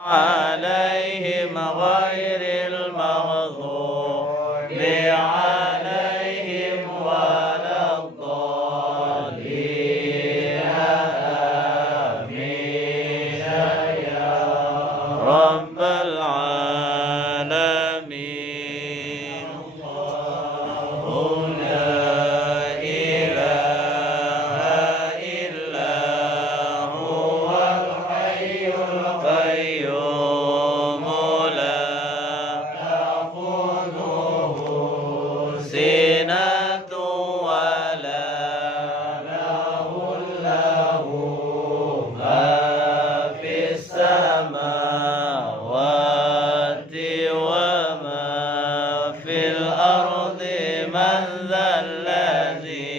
عليهم غير المغضوب عليهم ولا الضالين آمين يا رب العالمين. الله لا إله إلا هو الحي القيوم لا تأخذه سنة ولا نوم له ما في السماوات وما في الأرض من ذا الذي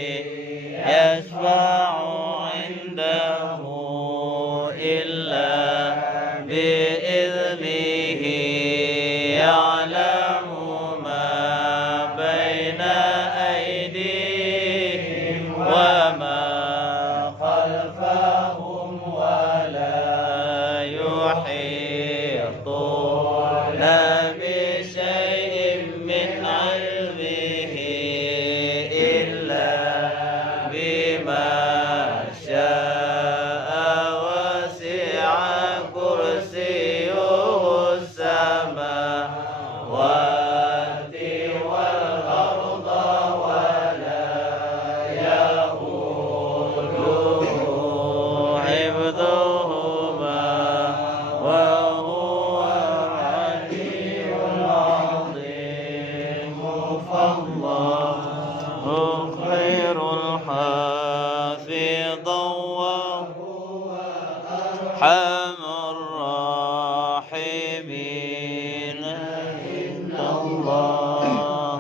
يشفع عنده إلا بإذنه يعلم ما بين أيديهم وما خلفهم ولا يحيطون بشيء من علمه إلا بما شاء وسع كرسيه السماوات والأرض ولا يؤوده حفظهما وهو العلي العظيم. فالله خير حافظا وهو أرحم الراحمين. إن الله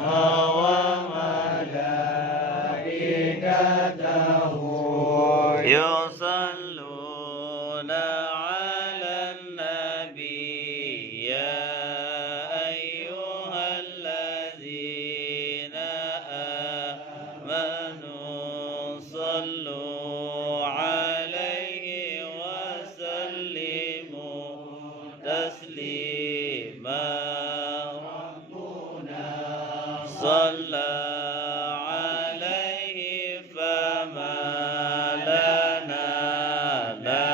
وملائكته يصلون على النبي يا أيها الذين آمنوا صلوا عليه وسلموا تسليما. ربنا صلى عليه فما لنا لا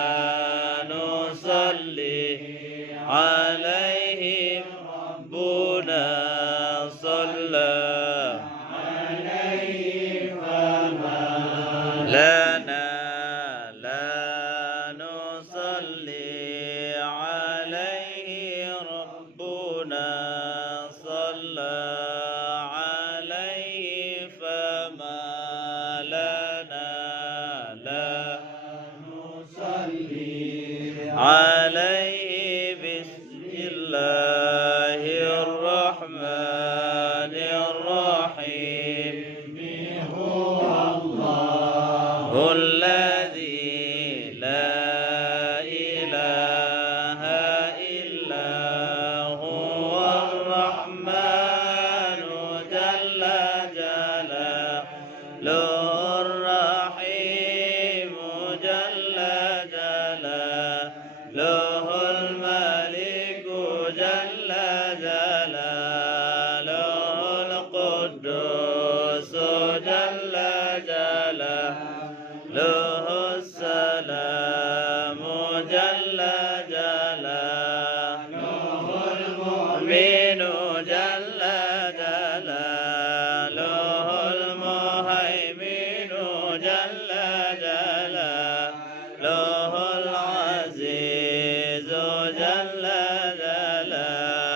نصلي عليه. ربنا صلى عليه فما لنا لا نصلي عليه. ربنا صلى عليه فما لنا لا نصلي عليه. بسم الله الرحمن الرحيم. هو الله الذي لا إله إلا هو الرحمن جل جلاله الرحيم جل جلاله الملك جل جلاله القدوس جل جلاله السلام جل جلاله المؤمن جل جلاله المهيمن جل جلاله العزيز جل جلاله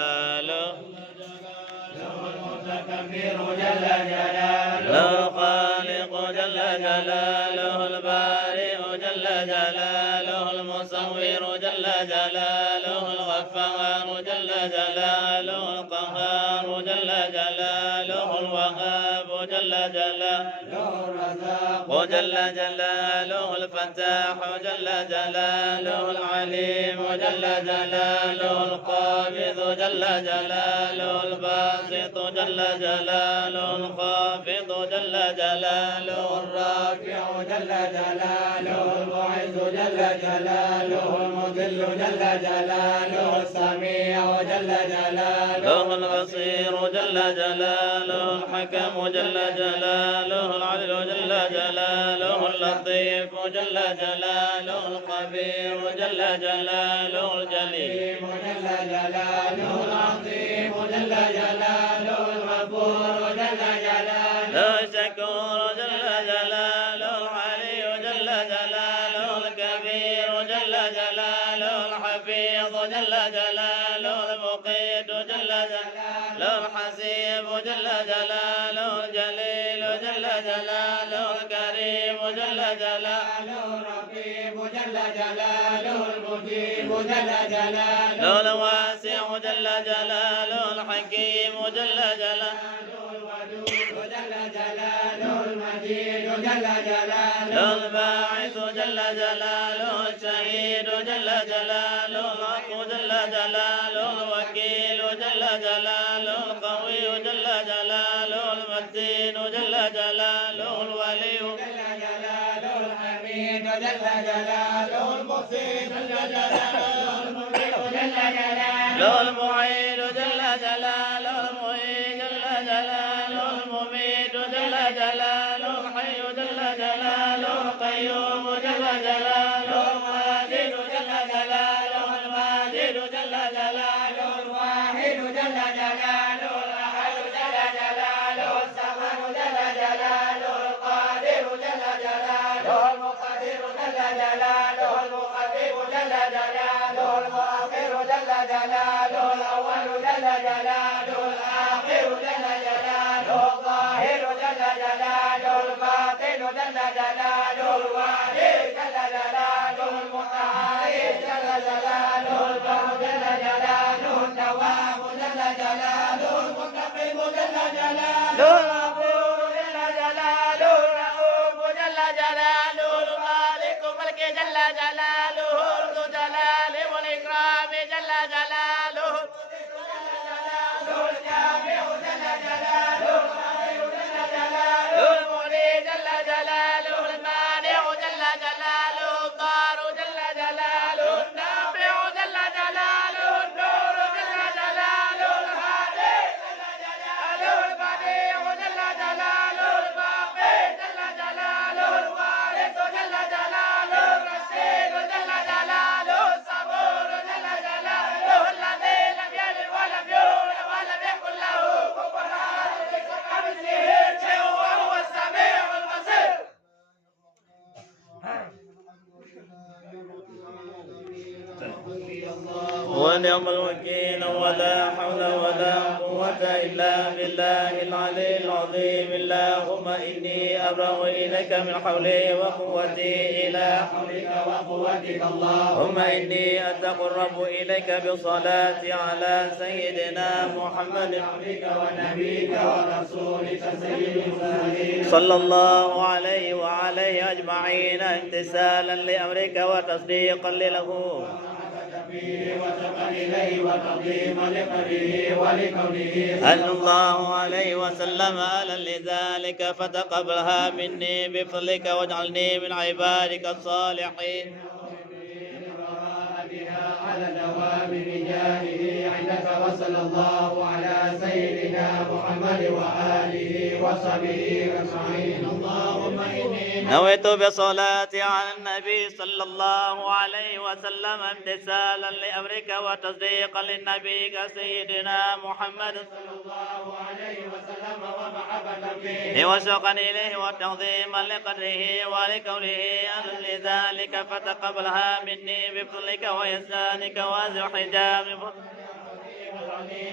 المتكبر جل جلاله الخالق جل جلاله البارئ جل جلاله المصور جل جلاله الغفار جل جلاله القهار جل جلاله الوهاب جل جلاله الرزاق جل جلاله الفتاح جل جلاله العليم جل جلاله القابض جل جلاله الباسط جل جلاله الخافض جل جلاله الرافع جل جلاله المعز جل جلاله المذل جل جلاله السميع جل جلاله البصير جل جلاله الحكم جل جلاله العدل جل جلاله اللطيف جل جلاله الخبير جل جلاله الجليل جل جلاله العظيم جل جلاله الغفور جل جلاله الشكور جل جلاله العلي جل جلاله الكبير جل جلاله الحفيظ جل جلاله المقيت جل جلاله الحسيب جل جلاله الجليل جل جلاله الكريم جل جلاله الرقيب جل جلاله المجيب جل جلاله الواسع جل جلاله الحكيم جل جلاله الودود جل جلاله المجيد جل جلاله الباعث جل جلاله الشهيد جل جلاله الحق جل جلاله الوكيل جل جلاله القوي جل جلاله المتين جل جلاله الولي جل جلاله الحميد جل جلاله المحسن جل جلاله المبدع جل جلاله المعين جل جلاله المعين جل جلاله المميت جل جلاله الحي جل جلاله القيوم جل جلاله الواجد جل جلاله الماجد جل جلاله الواحد جل جلاله الأحد جل جلاله الصمد جل جلاله القادر جل جلاله المقتدر جل جلاله المقدم جل جلاله المؤخر جل جلاله الأول جل جلاله الآخر جل جلاله الظاهر جل جلاله الباطن جل جلاله الوالي جل جلاله المتعالي جل جلاله البر جل جلاله التواب جل جلاله المنتقم جل جلاله الغفور جل جلاله الرؤوف جل جلاله المالك ملك جل جلاله ذو الجلال والإكرام جل جلاله الجامع جل جلاله جل جلاله المغني جل جلاله المانع جل جلاله الضار جل جلاله النافع جل جلاله النور جل جلاله الهادي جل جلاله البديع جل جلاله الباقي جل جلاله الوارث جل جلاله الرشيد جل جلاله الصبور جل جلاله الذي لم يلد ولم يولد ولم يكن له كفوا احد ليس كمثله شيء وهو السميع البصير. ونعم الوكيل ولا حول ولا قوة إلا بالله العلي العظيم. اللهم إني أبرأ إليك من حولي وقوتي إلى حولك وقوتك. اللهم إني أتقرب إليك بالصلاة على سيدنا محمد عبدك ونبيك ورسولك سيد المرسلين صلى الله عليه وعليه أجمعين امتثالا لأمرك وتصديقا له وشكرا إليه وتعظيما لقدره ولكونه صلى الله عليه وسلم أهلا لذلك فتقبلها مني بفضلك واجعلني من عبادك الصالحين على دوام بجاهه عندك. وصلى الله على سيدنا محمد وآله وصحبه أجمعين. اللهم إني نويت بصلاتي على النبي صلى الله عليه وسلم امتثالا لأمرك وتصديقا للنبي سيدنا محمد صلى الله عليه وسلم ومحبة فيه وشوقا إليه وتعظيما لقدره ولكونه أهلا لذلك فتقبلها مني بفضلك وإحسانك وازع حجاب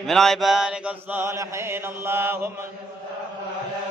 من عبادك الصالحين. اللهم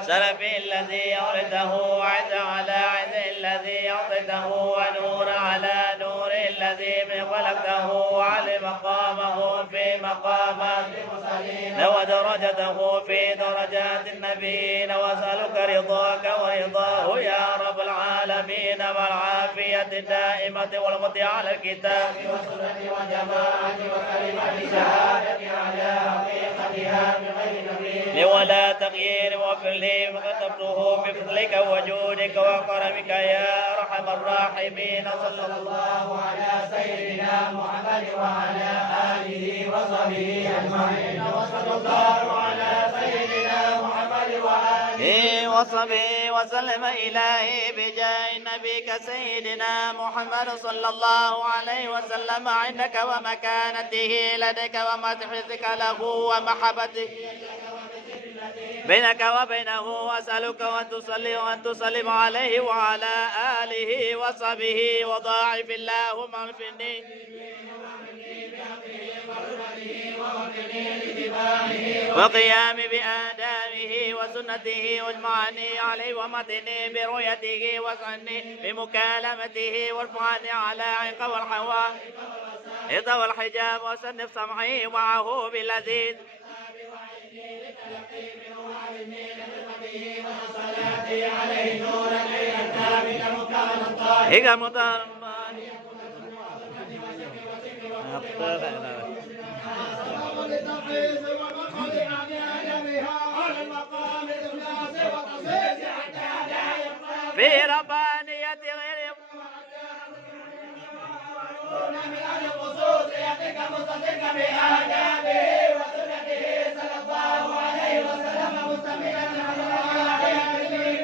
شرف الذي أعطيته وعز على عز الذي أعطيته ونور على نور الذي الذي خلقته وعلم مقامه في مقامات المرسلين ودرجته في درجات النبيين وأسألك رضاك ورضاه يا رب العالمين والعافية الدائمة والمضي على الكتاب والسنة والجماعة وكلمة شهادة على حقيقتها بغير نبي ولا تغيير واغفر لي ما كتبته بفضلك وجودك وكرمك يا أرحم الراحمين صلى الله على سيدنا محمد وعلى آله وصحبه أجمعين وصلى الله على سيدنا محمد وآله وصحبه وسلم إلهي بجاه نبيك سيدنا محمد صلى الله عليه وسلم عندك ومكانته لديك ومحبتك له ومحبته بينك وبينه وأسألك أن تصلي وأن تسلم عليه وعلى آله وصحبه وضاعف اللهم اغفرني وقيام بآدابه وسنته واجمعني عليه ومتني برؤيته وصني بمكالمته وارفعني على عق والحواء إذا والحجاب وسنف سمعي معه باللذيذ عليه نورا ينتابك مكان الطاهر في ربانية غير من الخصوص يأتيك مصدقا بآدابه وسنته صلى الله عليه وسلم مستمرا على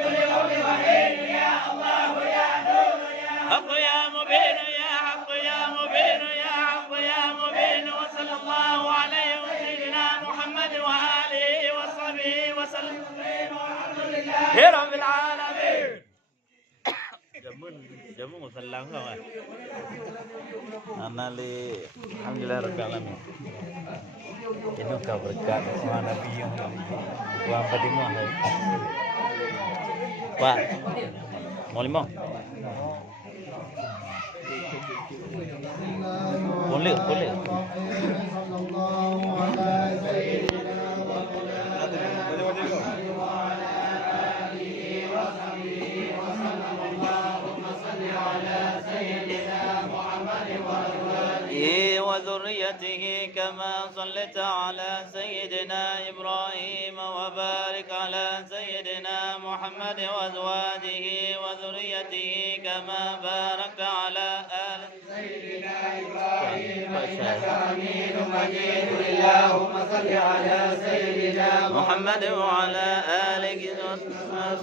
كل قول وحيد يا الله يا نور يا حق يا مبين يا حق يا مبين يا حق يا مبين وصلى الله عليه وسيدنا محمد وآله وصحبه وسلم والحمد لله رب العالمين. Jamu musallang kau ah. Anali, alhamdulillah rabbil alamin. Ini kau berkat sama Nabi yang buang pada mana? Pak, mau lima? Boleh, boleh. وذريته كما صليت على سيدنا إبراهيم وبارك على سيدنا محمد وأزواجه وذريته كما باركت على آل سيدنا إبراهيم إنك حميد مجيد اللهم صل على سيدنا محمد وعلى آله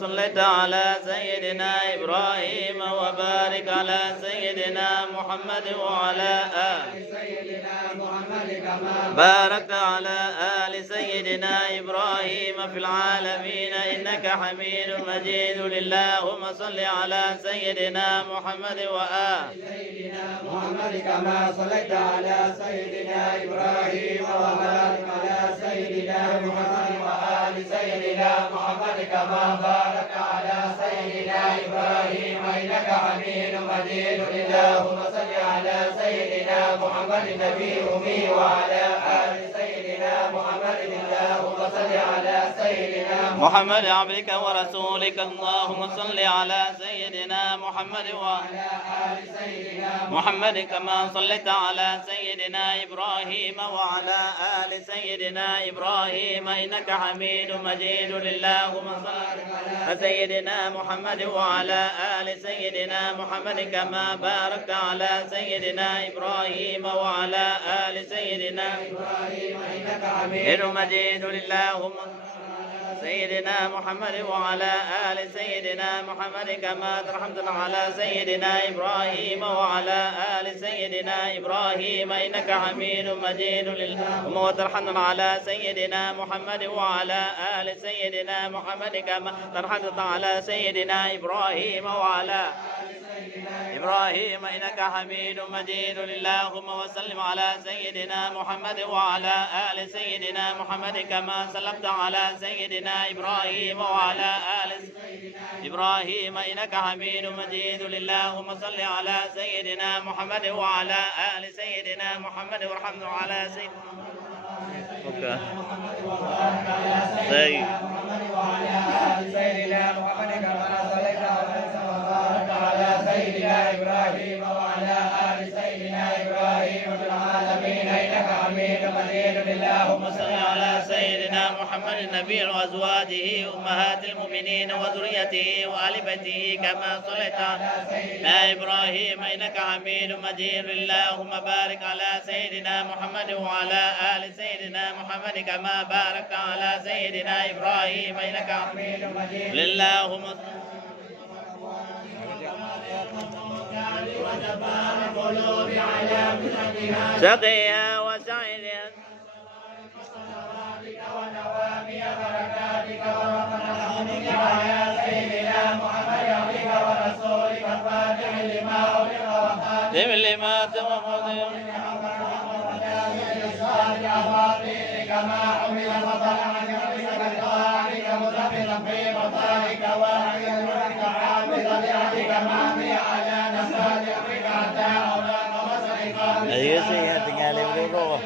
صليت على سيدنا إبراهيم وبارك على سيدنا محمد وعلى آل سيدنا محمد كما باركت على آل سيدنا إبراهيم في العالمين إنك حميد مجيد اللهم صل على سيدنا محمد وآل سيدنا محمد كما صليت على سيدنا إبراهيم وبارك على سيدنا محمد وآل سيدنا محمد كما باركت على سيدنا إبراهيم إنك حميد مجيد اللهم صل على سيدنا محمد النبي الأمي وعلى آل سيدنا محمد اللهم صل على سيدنا محمد عبدك ورسولك اللهم صل على سيدنا محمد وعلى آل سيدنا محمد كما صليت على سيدنا إبراهيم وعلى آل سيدنا إبراهيم إنك حميد مجيد اللهم صل على سيدنا محمد وعلى آل سيدنا محمد كما باركت على سيدنا إبراهيم وعلى آل سيدنا إبراهيم إنك حميد مجيد اللهم سيدنا محمد وعلى آل سيدنا محمد كما ترحمت على سيدنا إبراهيم وعلى آل سيدنا إبراهيم إنك حميد مجيد اللهم وترحمنا على سيدنا محمد وعلى آل سيدنا محمد كما ترحمت على سيدنا إبراهيم وعلى آل إبراهيم إنك حميد مجيد اللهم وسلم على سيدنا محمد وعلى آل سيدنا محمد كما سلمت على سيدنا إبراهيم وعلى آل إبراهيم إنك حميد مجيد اللهم صل على سيدنا محمد وعلى آل سيدنا محمد وارحمنا على سيدنا سيدنا إبراهيم وعلى آل سيدنا إبراهيم في العالمين إنك حميد مجيد اللهم صل على سيدنا محمد النبي وأزواجه أمهات المؤمنين وذريته وآل بيته كما صليت على إبراهيم إنك حميد مجيد اللهم بارك على سيدنا محمد وعلى آل سيدنا محمد كما باركت على سيدنا إبراهيم إنك حميد مجيد اللهم سقيها وسعيها ونوامي بركاتك ورحمتك على سيدنا محمد عبدك ورسولك الفاتح لما أغلق وخاتم لما تمضي كما حمل فضل عن ربك بطاعتك مثبتا في مطاعك وحيدك حافظا لعبدك مامي على نفسك أمرك حتى أولاك وسعيك أيوة سيها tinggalin dulu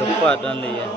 tempat dan lihat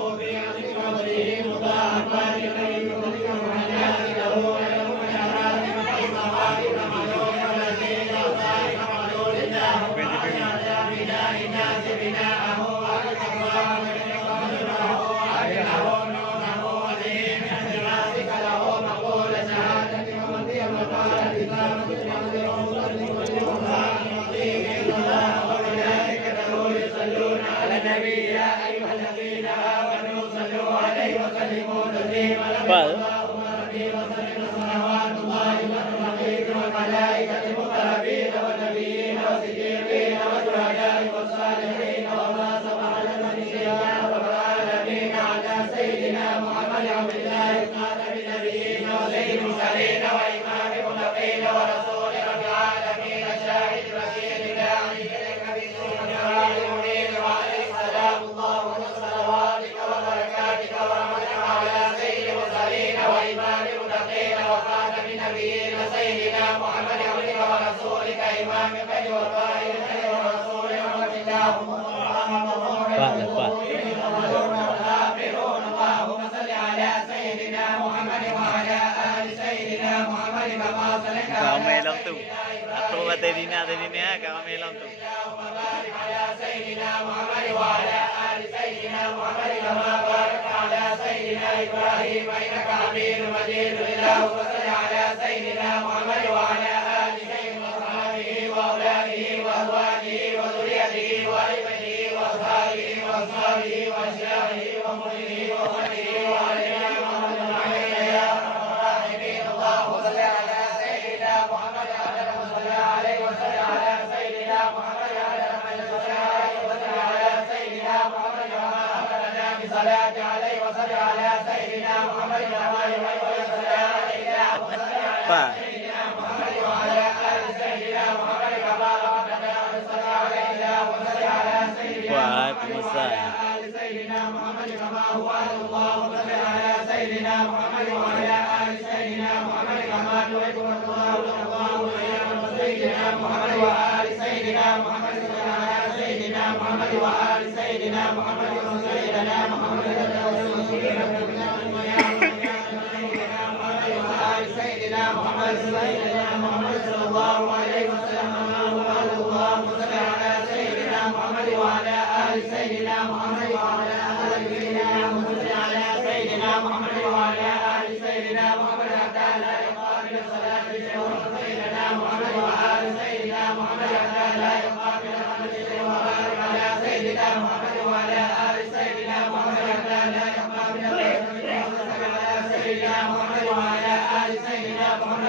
سيدنا محمد وعلى آل سيدنا محمد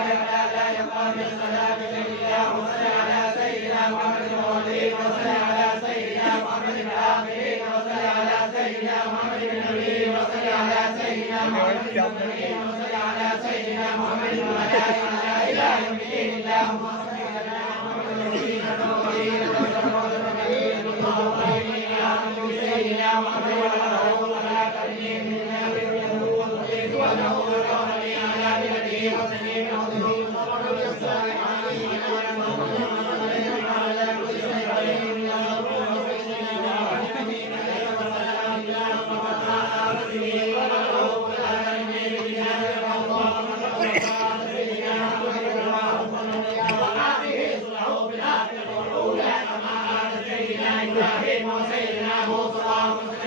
بالصلاة اللهم صل على سيدنا محمد الأولين وصل على سيدنا محمد الآخرين وصل على سيدنا محمد النبيين وصل على سيدنا محمد النبيين وصل على سيدنا محمد وعلى إلى يوم الدين اللهم صل على محمد سيدنا محمد ونعوذ ولا تهديه منا ونعوذ بك على بلده وسليم وسيدنا موسى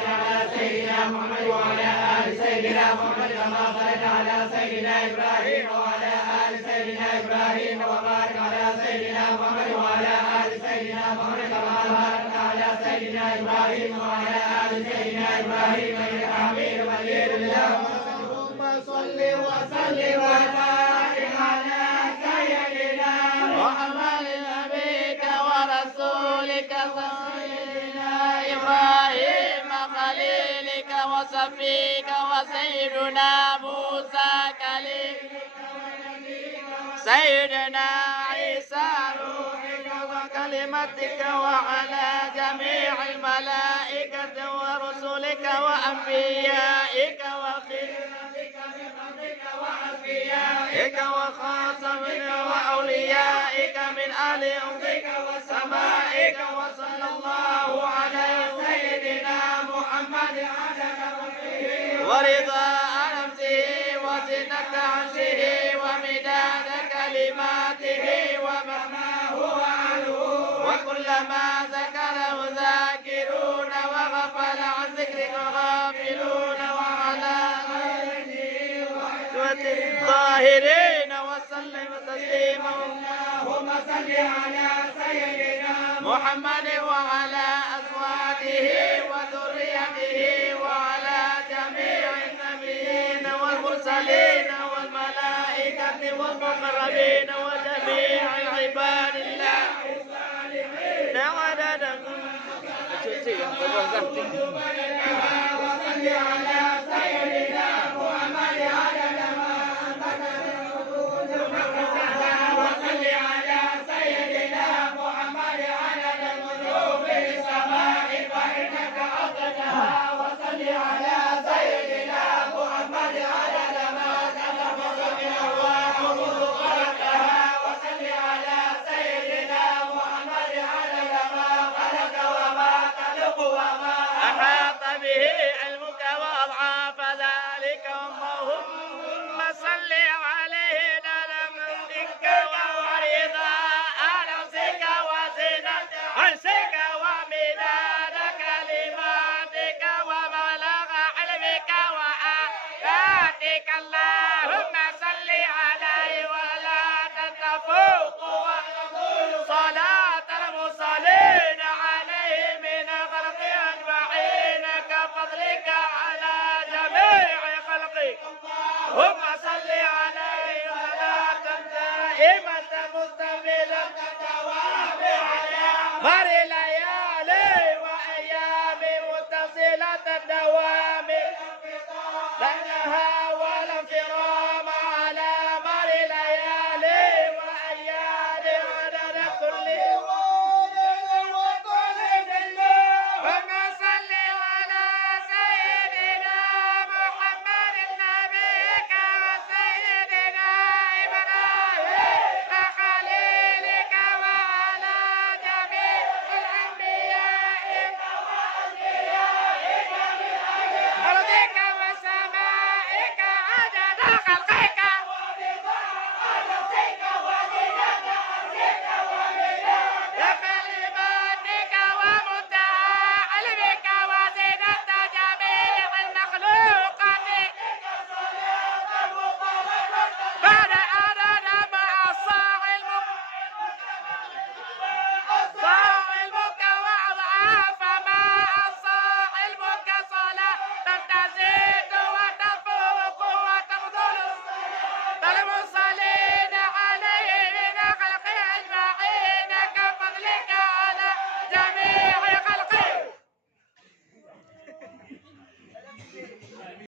على سيدنا محمد وعلى آل سيدنا محمد كما صليت على سيدنا إبراهيم وعلى آل سيدنا إبراهيم وبارك على سيدنا محمد وعلى آل سيدنا محمد كما باركت على سيدنا إبراهيم وعلى آل سيدنا إبراهيم إنك حميد مجيد اللهم صل وسلم وبارك على سيدنا محمد نبيك ورسولك سيدنا إبراهيم خليلك وصفيك وسيدنا موسى كليمك سيدنا عيسى روحك وكلمتك وعلى جميع الملائكة ورسلك وأنبيائك وخيرتك بفضلك وأنبيائك وخاصمك وأوليائك من آل أرضك وسمائك وصلى الله على سيدنا محمد عدد ورضا نفسه وزنة عرشه ومداد كلماته ومهما هو عنه وكل ما ذكره ذاكرون وغفل عن ذكرك غافلون وعلى آله وصحبه الطاهرين وسلم تسليما اللهم صل على سيدنا محمد وعلى أزواجه وذريته وعلى جميع النبيين والمرسلين والملائكة والمقربين وجميع عباد الله الصالحين عددهم وصل على سيدنا محمد عدد ما وصل على سيدنا محمد عدد نجوم السماء فإنك عددها وصل على سيدنا محمد عدد ما تنفس من أرواح خلقها وصل على سيدنا محمد عدد ما خلق وما خلق وما أحاط به علمك وأضعاف ذلك اللهم صل عليه دلمك ورضاء نفسك وزنة عرشك ومداد كلماتك وبلغ علمك وآياتك اللهم صل عليه ولا تتفوق صلاة المصلين عليه من خلق أجمعين كفضلك على جميع خلقك اللهم صل عليه صلاة دائمة مستمرة دوام على مر ليالي وأيام متصلة